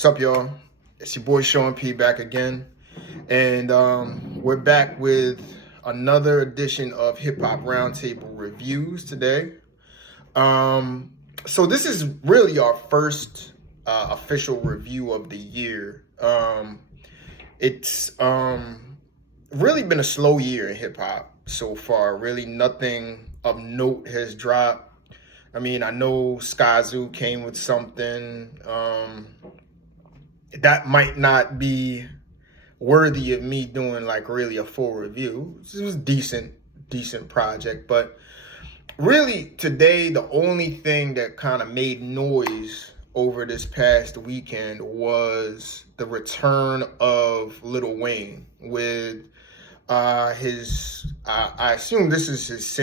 What's up, y'all? It's your boy Sean P back again, and we're back with another edition of Hip Hop Roundtable Reviews today. So this is really our first official review of the year. It's really been a slow year in hip hop so far. Really, nothing of note has dropped. I mean, I know Skyzoo came with something. That might not be worthy of me doing like really a full review. It was a decent project, but really today the only thing that kind of made noise over this past weekend was the return of Lil Wayne with his I assume this is his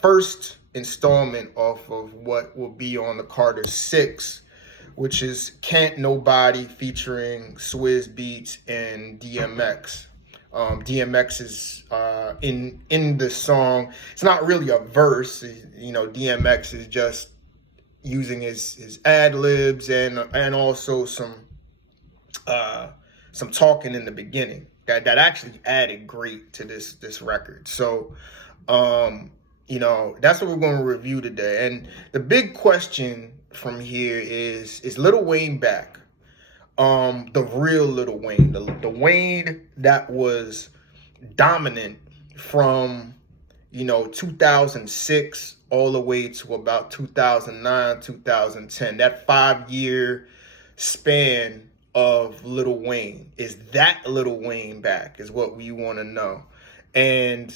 first installment off of what will be on the Carter 6, which is Kant Nobody featuring Swizz Beatz and DMX. DMX is in the song. It's not really a verse. DMX is just using his ad libs and also some talking in the beginning that actually added great to this record. So that's what we're going to review today. And the big question from here is Lil Wayne back? The real Lil Wayne, the Wayne that was dominant from 2006 all the way to about 2009, 2010. That 5-year span of Lil Wayne, is that Lil Wayne back? Is what we want to know. And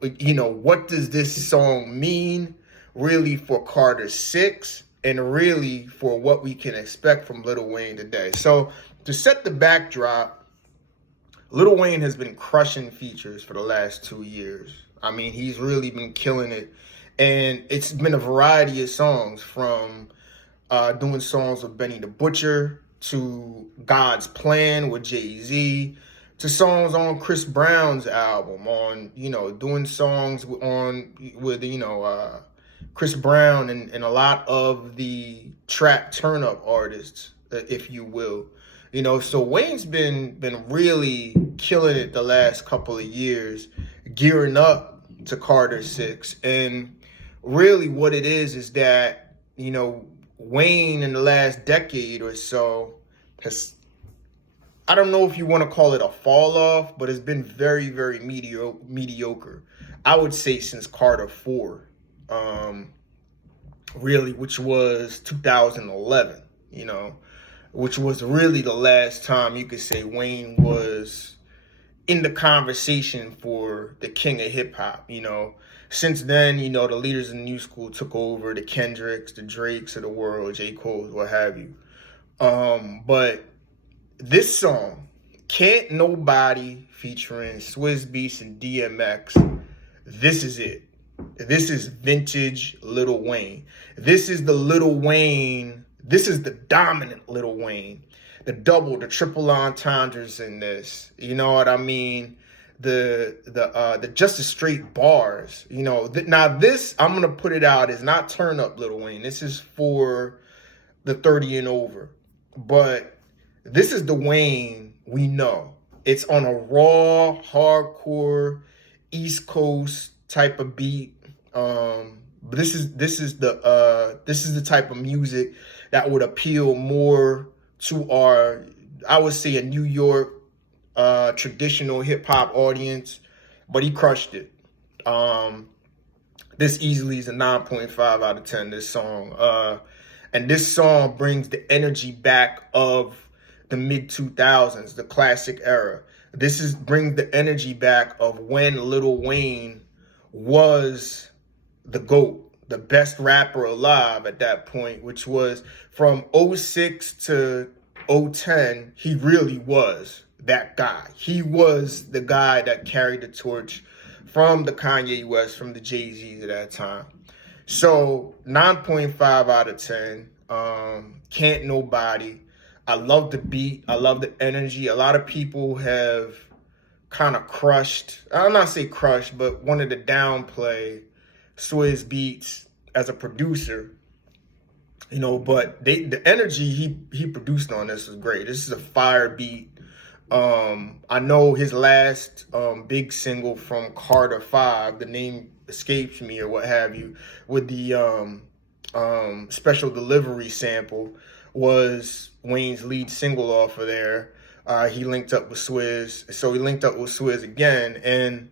what does this song mean really for Carter 6 and really for what we can expect from Lil Wayne today? So to set the backdrop, Lil Wayne has been crushing features for the last 2 years. I mean, he's really been killing it. And it's been a variety of songs, from doing songs with Benny the Butcher to God's Plan with Jay-Z, to songs on Chris Brown's album, on doing songs with Chris Brown and a lot of the trap turn up artists, if you will. So Wayne's been really killing it the last couple of years, gearing up to Carter 6. And really what it is that Wayne in the last decade or so has, I don't know if you want to call it a fall off, but it's been very, very mediocre. I would say since Carter 4, really, which was 2011, which was really the last time you could say Wayne was in the conversation for the king of hip hop. Since then, the leaders in the new school took over, the Kendricks, the Drakes of the world, J. Cole's, what have you. But this song, Can't Nobody, featuring Swizz Beatz and DMX, this is it. This is vintage Lil Wayne. This is the Lil Wayne. This is the dominant Lil Wayne. The double, the triple entendres in this. You know what I mean? The just the straight bars. Now this, I'm gonna put it out, is not turn up Lil Wayne. This is for the 30 and over. But this is the Wayne we know. It's on a raw, hardcore, East Coast type of beat. But this is the type of music that would appeal more to our, I would say, a New York traditional hip hop audience. But he crushed it. This easily is a 9.5 out of 10. This song, and this song brings the energy back of the mid 2000s, the classic era. This brings the energy back of when Lil Wayne was the GOAT, the best rapper alive at that point, which was from 06 to 010. He really was that guy. He was the guy that carried the torch from the Kanye West, from the Jay-Z's at that time. So 9.5 out of 10. Can't Nobody. I love the beat. I love the energy. A lot of people have kind of crushed, I'll not say crushed, but wanted to downplay Swizz Beatz as a producer. But the energy he produced on this was great. This is a fire beat. I know his last big single from Carter 5, the name escapes me or what have you, with the special delivery sample, was Wayne's lead single off of there. He linked up with Swizz. So he linked up with Swizz again. And,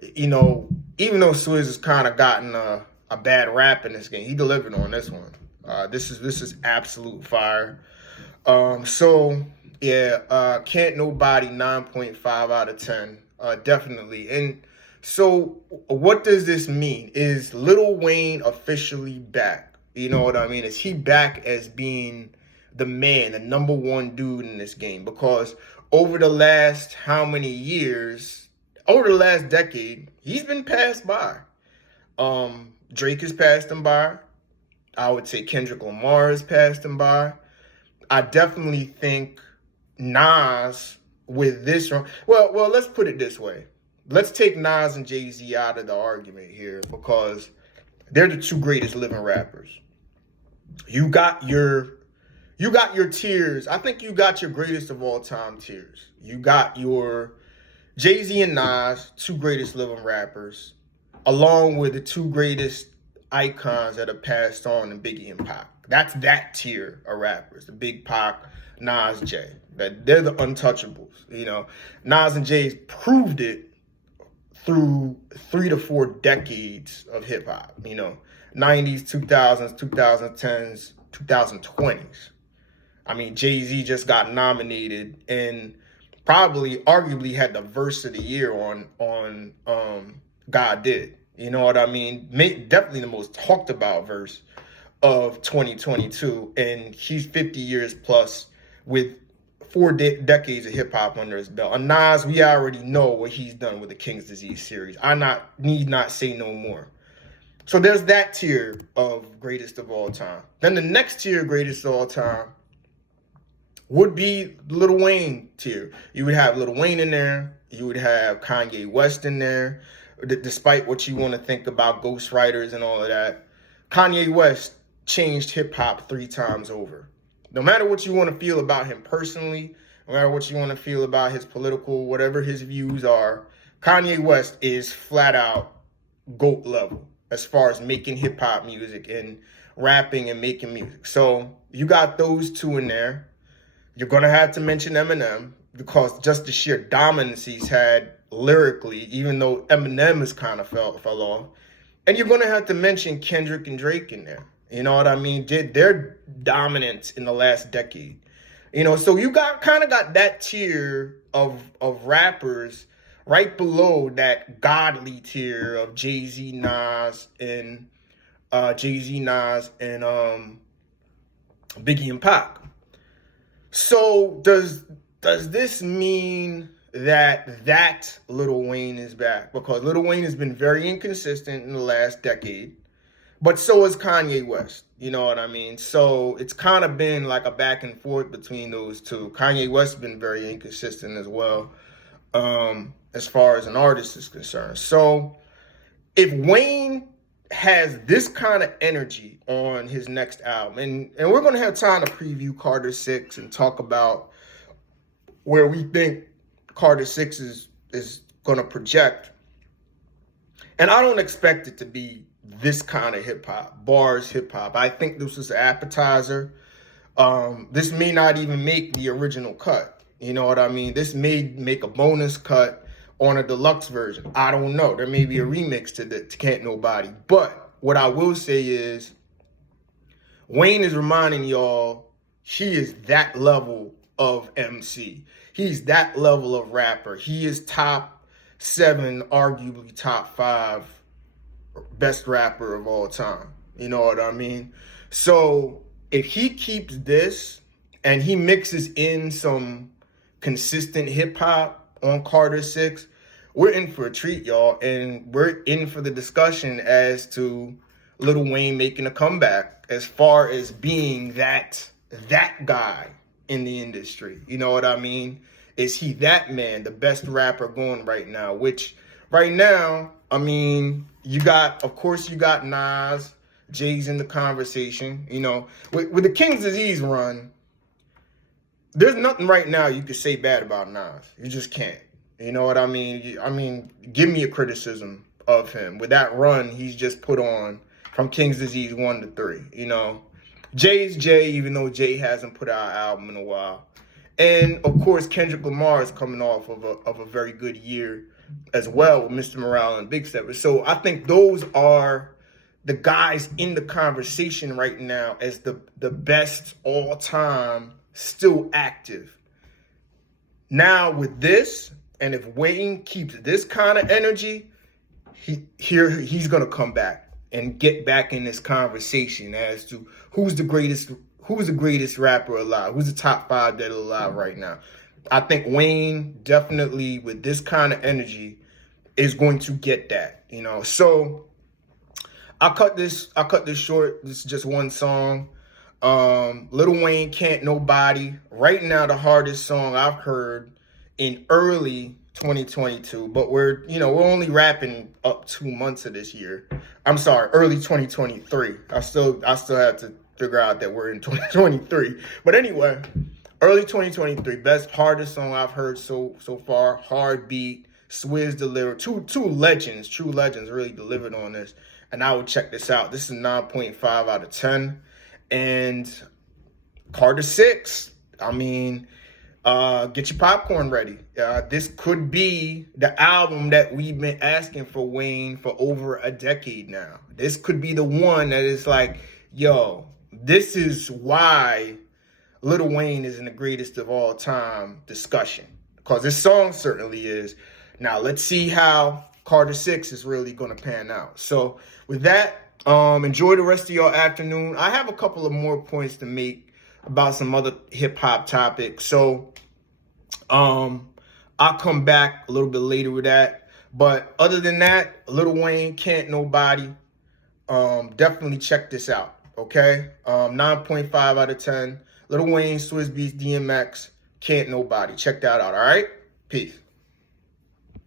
even though Swizz has kind of gotten a bad rap in this game, he delivered on this one. This is absolute fire. Can't Nobody 9.5 out of 10. Definitely. And so what does this mean? Is Lil Wayne officially back? You know what I mean? Is he back as being the man, the number one dude in this game? Because over the last how many years, over the last decade, he's been passed by. Drake has passed him by. I would say Kendrick Lamar has passed him by. I definitely think Nas with this one. Well, let's put it this way. Let's take Nas and Jay-Z out of the argument here, because they're the two greatest living rappers. You got your tiers. I think you got your greatest of all time tiers. You got your Jay-Z and Nas, two greatest living rappers, along with the two greatest icons that have passed on in Biggie and Pac. That's that tier of rappers, the Big Pac, Nas, Jay. That they're the untouchables. Nas and Jay proved it through 3 to 4 decades of hip hop. 90s, 2000s, 2010s, 2020s. I mean, Jay-Z just got nominated and probably arguably had the verse of the year on God Did. You know what I mean? Definitely the most talked about verse of 2022. And he's 50 years plus with 4 decades of hip hop under his belt. And Nas, we already know what he's done with the King's Disease series. I need not say no more. So there's that tier of greatest of all time. Then the next tier greatest of all time would be Lil Wayne tier. You would have Lil Wayne in there. You would have Kanye West in there. Despite what you want to think about ghostwriters and all of that, Kanye West changed hip hop 3 times over. No matter what you want to feel about him personally, no matter what you want to feel about his political, whatever his views are, Kanye West is flat out GOAT level as far as making hip hop music and rapping and making music. So you got those two in there. You're going to have to mention Eminem, because just the sheer dominance he's had lyrically, even though Eminem has kind of fell off. And you're going to have to mention Kendrick and Drake in there. You know what I mean? Their dominance in the last decade. So you got that tier of rappers right below that godly tier of Jay-Z, Nas, and Biggie and Pac. So does this mean that Lil Wayne is back? Because Lil Wayne has been very inconsistent in the last decade, but so is Kanye West. You know what I mean? So it's kind of been like a back and forth between those two. Kanye West has been very inconsistent as well, as far as an artist is concerned. So if Wayne has this kind of energy on his next album, and we're going to have time to preview Carter 6 and talk about where we think Carter 6 is going to project. And I don't expect it to be this kind of hip hop, bars hip hop. I think this was an appetizer. This may not even make the original cut. You know what I mean? This may make a bonus cut on a deluxe version. I don't know. There may be a remix to Kant Nobody. But what I will say is Wayne is reminding y'all he is that level of MC. He's that level of rapper. He is top 7, arguably top 5 best rapper of all time. You know what I mean? So if he keeps this and he mixes in some consistent hip hop on Carter 6, we're in for a treat, y'all. And we're in for the discussion as to Lil Wayne making a comeback as far as being that guy in the industry. You know what I mean? Is he that man, the best rapper going right now? Which right now, I mean, you got Nas, Jay's in the conversation. You know, with the King's Disease run, there's nothing right now you could say bad about Nas. You just can't. You know what I mean? Give me a criticism of him. With that run, he's just put on from King's Disease 1 to 3. You know, Jay's Jay, even though Jay hasn't put out an album in a while. And, of course, Kendrick Lamar is coming off of a very good year as well with Mr. Morale and Big Stepper. So I think those are the guys in the conversation right now as the best all-time still active. Now with this, and if Wayne keeps this kind of energy, he's going to come back and get back in this conversation as to who's the greatest rapper alive, who's the top 5 that are alive right now. I think Wayne definitely, with this kind of energy, is going to get that, you know. So I cut this short. This is just one song. Lil Wayne, Can't Nobody. Right now, the hardest song I've heard in early 2022, but we're only wrapping up 2 months of this year. I'm sorry, early 2023. I still have to figure out that we're in 2023. But anyway, early 2023, hardest song I've heard so far. Hard beat, Swizz delivered. Two true legends really delivered on this. And I would check this out. This is 9.5 out of 10. And Carter 6. I mean, get your popcorn ready. This could be the album that we've been asking for Wayne for over a decade now. This could be the one that is like, yo, this is why Lil Wayne is in the greatest of all time discussion. Because this song certainly is. Now, let's see how Carter 6 is really going to pan out. So, with that, enjoy the rest of your afternoon. I have a couple of more points to make about some other hip-hop topics. So, I'll come back a little bit later with that. But other than that, Lil Wayne, Can't Nobody. Definitely check this out, okay? 9.5 out of 10. Lil Wayne, Swizz Beatz, DMX, Can't Nobody. Check that out, all right? Peace.